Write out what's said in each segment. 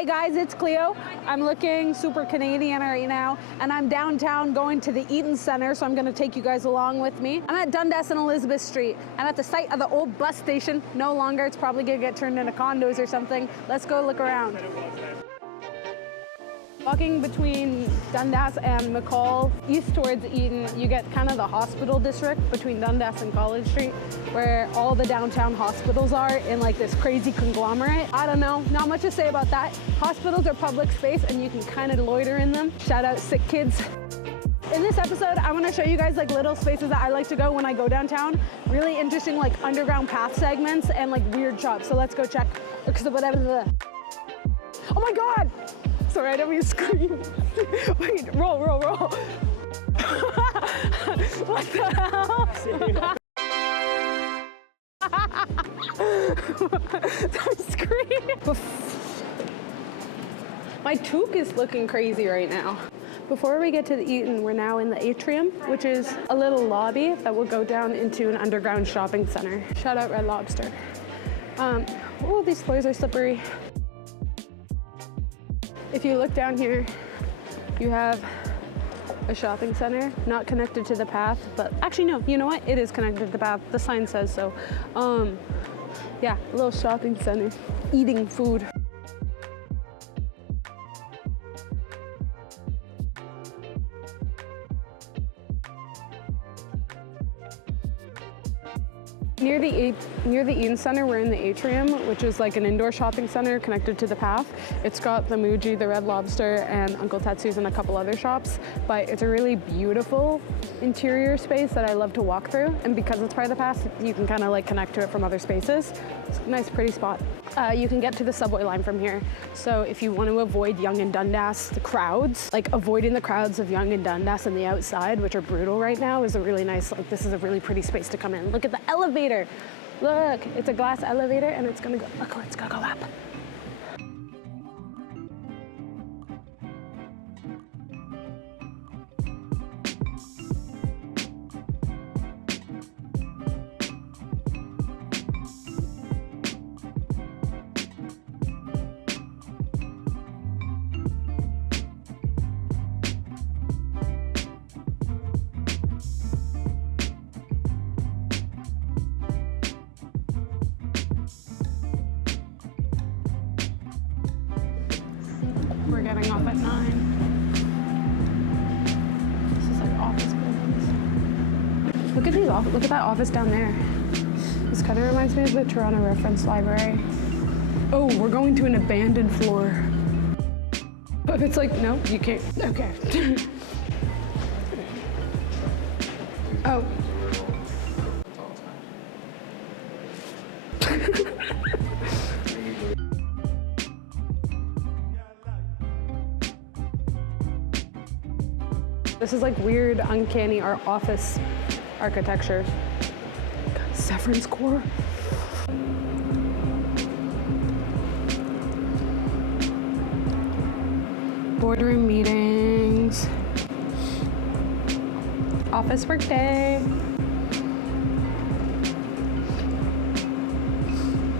Hey guys, it's Cleo. I'm looking super Canadian right now, and I'm downtown going to the Eaton Centre, so I'm gonna take you guys along with me. I'm at Dundas and Elizabeth Street. I'm at the site of the old bus station. No longer, it's probably gonna get turned into condos or something. Let's go look around. Walking between Dundas and McCall, east towards Eaton, you get kind of the hospital district between Dundas and College Street, where all the downtown hospitals are in like this crazy conglomerate. I don't know, not much to say about that. Hospitals are public space and you can kind of loiter in them. Shout out sick kids. In this episode, I want to show you guys like little spaces that I like to go when I go downtown. Really interesting like underground path segments and like weird shops. So let's go check. Oh my God! Sorry, I don't mean to scream. Wait, roll. What the hell? Don't scream. My toque is looking crazy right now. Before we get to the Eaton, we're now in the atrium, which is a little lobby that will go down into an underground shopping center. Shout out Red Lobster. Oh, these floors are slippery. If you look down here, you have a shopping center, not connected to the path, but actually no, you know what? It is connected to the path. The sign says so. Yeah, a little shopping center, eating food. Near the Eaton Centre, we're in the atrium, which is like an indoor shopping center connected to the path. It's got the Muji, the Red Lobster, and Uncle Tetsu's and a couple other shops, but it's a really beautiful interior space that I love to walk through. And because it's part of the path, you can kind of like connect to it from other spaces. It's a nice, pretty spot. You can get to the subway line from here. So if you want to avoid Yonge and Dundas, the crowds, like avoiding the crowds of Yonge and Dundas and the outside, which are brutal right now, is a really nice, like this is a really pretty space to come in. Look at the elevator. Look, it's a glass elevator and it's gonna go, look, it's gonna go up. We're getting off at 9. This is like office buildings. Look at these look at that office down there. This kind of reminds me of the Toronto Reference Library. Oh, we're going to an abandoned floor. But it's like, no, you can't. Okay. Oh. This is like weird, uncanny office architecture. God, Severance Core. Boardroom meetings. Office work day.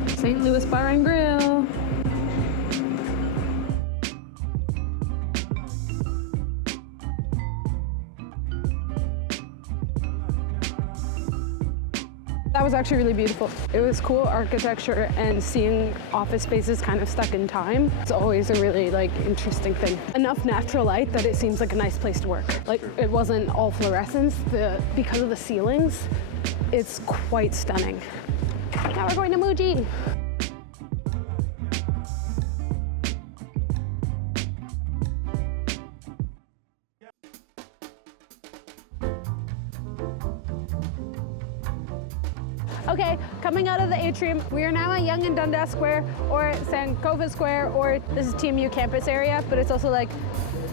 St. Louis Bar and Grill. That was actually really beautiful. It was cool architecture, and seeing office spaces kind of stuck in time. It's always a really like interesting thing. Enough natural light that it seems like a nice place to work. Like it wasn't all fluorescence. Because of the ceilings, it's quite stunning. Now we're going to Muji. Okay, coming out of the atrium, we are now at Yonge and Dundas Square or Sankofa Square, or this is TMU campus area, but it's also like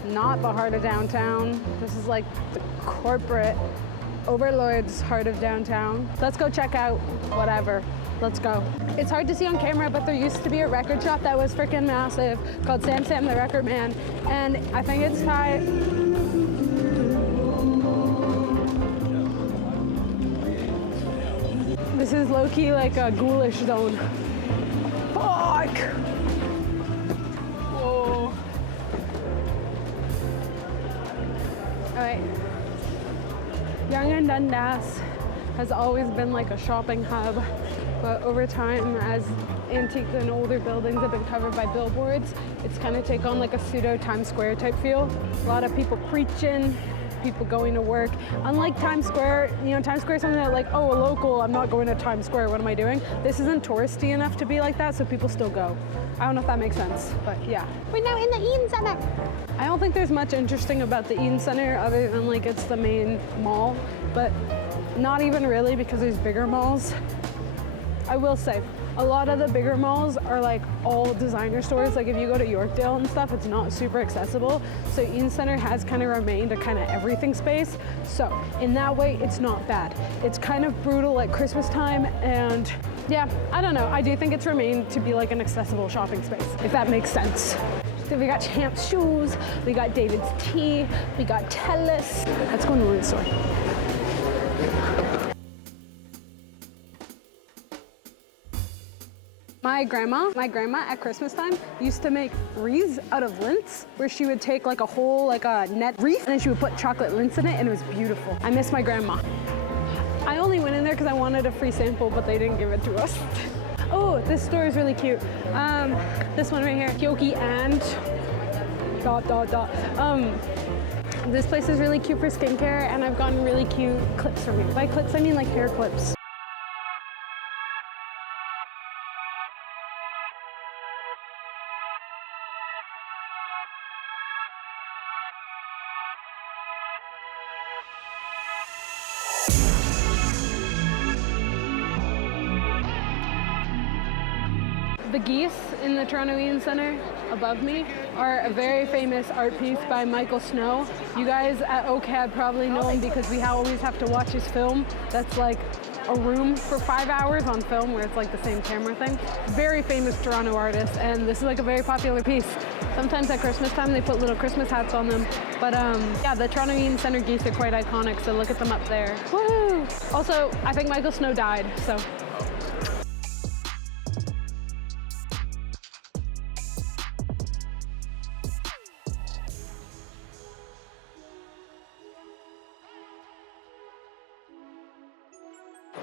not the heart of downtown. This is like the corporate overlord's heart of downtown. Let's go check out whatever. Let's go. It's hard to see on camera, but there used to be a record shop that was freaking massive called Sam the Record Man, and I think it's time. This is low-key like a ghoulish zone. Fuck! Yonge and Dundas has always been like a shopping hub, but over time, as antique and older buildings have been covered by billboards, it's kind of take on like a pseudo Times Square type feel. A lot of people preaching, people going to work. Unlike Times Square, you know, Times Square is something that like, oh, a local, I'm not going to Times Square, what am I doing? This isn't touristy enough to be like that, so people still go. I don't know if that makes sense, but yeah. We're now in the Eden Center. I don't think there's much interesting about the Eden Center other than like it's the main mall, but not even really because there's bigger malls. I will say, a lot of the bigger malls are like all designer stores. Like if you go to Yorkdale and stuff, it's not super accessible. So Eden Center has kind of remained a kind of everything space. So in that way, it's not bad. It's kind of brutal at Christmas time, and yeah, I don't know. I do think it's remained to be like an accessible shopping space, if that makes sense. So we got Champ's shoes, we got David's tea, we got Telus. Let's go in the Louis store. My grandma at Christmas time used to make wreaths out of lintz, where she would take like a whole like a net wreath and then she would put chocolate lintz in it, and it was beautiful. I miss my grandma. I only went in there because I wanted a free sample, but they didn't give it to us. Oh, this store is really cute. This one right here, Kyoki and ... This place is really cute for skincare, and I've gotten really cute clips from it. By clips, I mean like hair clips. The geese in the Toronto Eden Center above me are a very famous art piece by Michael Snow. You guys at OCAD probably know him because we always have to watch his film. That's like a room for 5 hours on film where it's like the same camera thing. Very famous Toronto artist, and this is like a very popular piece. Sometimes at Christmas time they put little Christmas hats on them. But yeah, the Toronto Eden Center geese are quite iconic, so look at them up there. Woo! Also, I think Michael Snow died, so.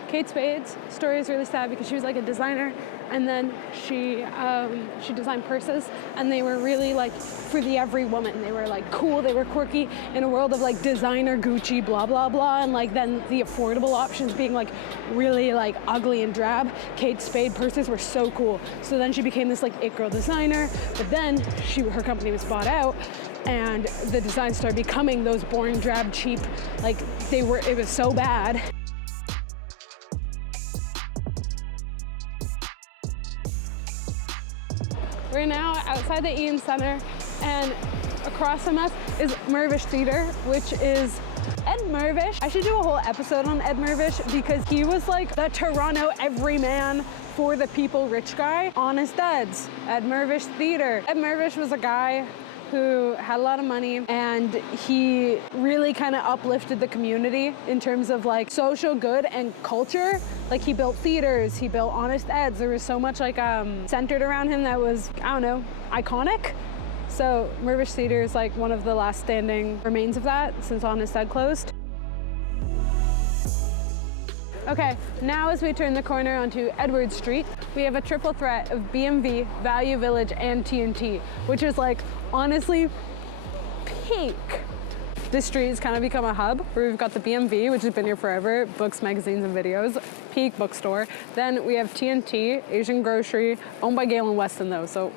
Kate Spade's story is really sad because she was like a designer, and then she designed purses, and they were really like for the every woman. They were like cool, they were quirky in a world of like designer Gucci blah blah blah, and like then the affordable options being like really like ugly and drab. Kate Spade purses were so cool. So then she became this like it girl designer, but then her company was bought out, and the designs started becoming those boring, drab, cheap, like it was so bad. We're now outside the Eden Center, and across from us is Mirvish Theater, which is Ed Mirvish. I should do a whole episode on Ed Mirvish because he was like the Toronto everyman for the people rich guy. Honest Ed's, Ed Mirvish Theater. Ed Mirvish was a guy who had a lot of money, and he really kind of uplifted the community in terms of like social good and culture. Like he built theaters, he built Honest Ed's. There was so much like centered around him that was, I don't know, iconic. So Mirvish Theater is like one of the last standing remains of that since Honest Ed closed. Okay, now as we turn the corner onto Edward Street, we have a triple threat of BMV, Value Village, and TNT, which is like, honestly, peak. This street has kind of become a hub where we've got the BMV, which has been here forever, books, magazines, and videos, peak bookstore. Then we have TNT, Asian grocery, owned by Galen Weston though, so,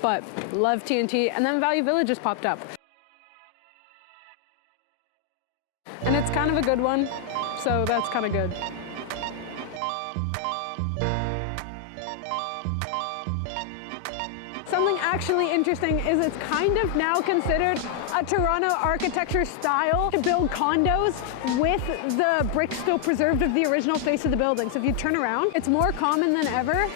but love TNT. And then Value Village just popped up. And it's kind of a good one, so that's kind of good. Something actually interesting is it's kind of now considered a Toronto architecture style to build condos with the brick still preserved of the original face of the building. So if you turn around, it's more common than ever.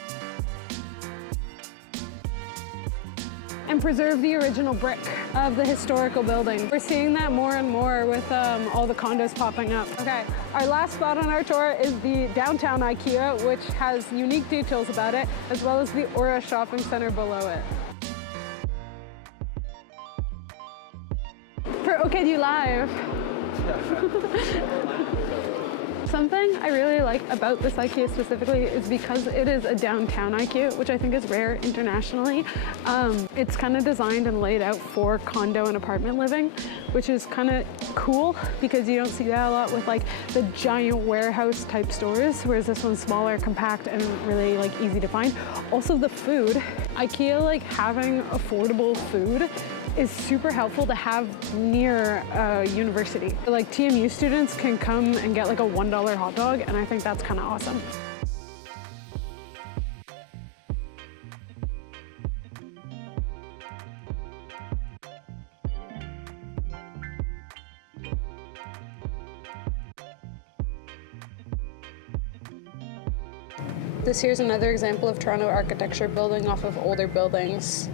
And preserve the original brick of the historical building. We're seeing that more and more with all the condos popping up. Okay, our last spot on our tour is the downtown IKEA, which has unique details about it, as well as the Aura shopping center below it. For OKD Live, Something I really like about this IKEA specifically is because it is a downtown IKEA, which I think is rare internationally. It's kind of designed and laid out for condo and apartment living, which is kind of cool because you don't see that a lot with like the giant warehouse type stores, whereas this one's smaller, compact, and really like easy to find. Also the food, IKEA like having affordable food is super helpful to have near a university. Like TMU students can come and get like a $1 hot dog, and I think that's kind of awesome. This here's another example of Toronto architecture building off of older buildings.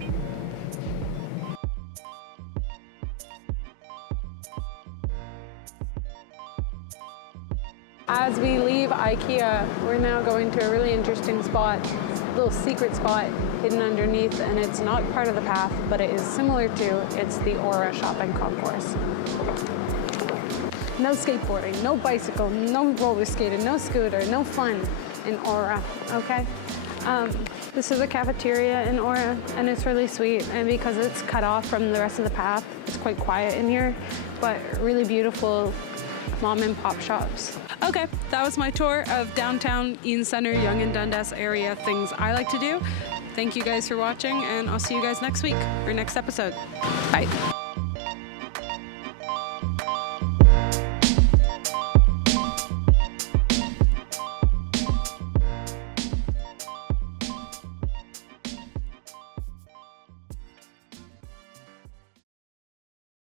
As we leave IKEA, we're now going to a really interesting spot, a little secret spot hidden underneath, and it's not part of the path, but it is similar to, it's the Aura shopping concourse. No skateboarding, no bicycle, no roller skating, no scooter, no fun in Aura, okay? This is a cafeteria in Aura, and it's really sweet, and because it's cut off from the rest of the path, it's quite quiet in here, but really beautiful mom and pop shops. Okay, that was my tour of downtown Eaton Centre, Yonge and Dundas area, things I like to do. Thank you guys for watching, and I'll see you guys next week or next episode. Bye.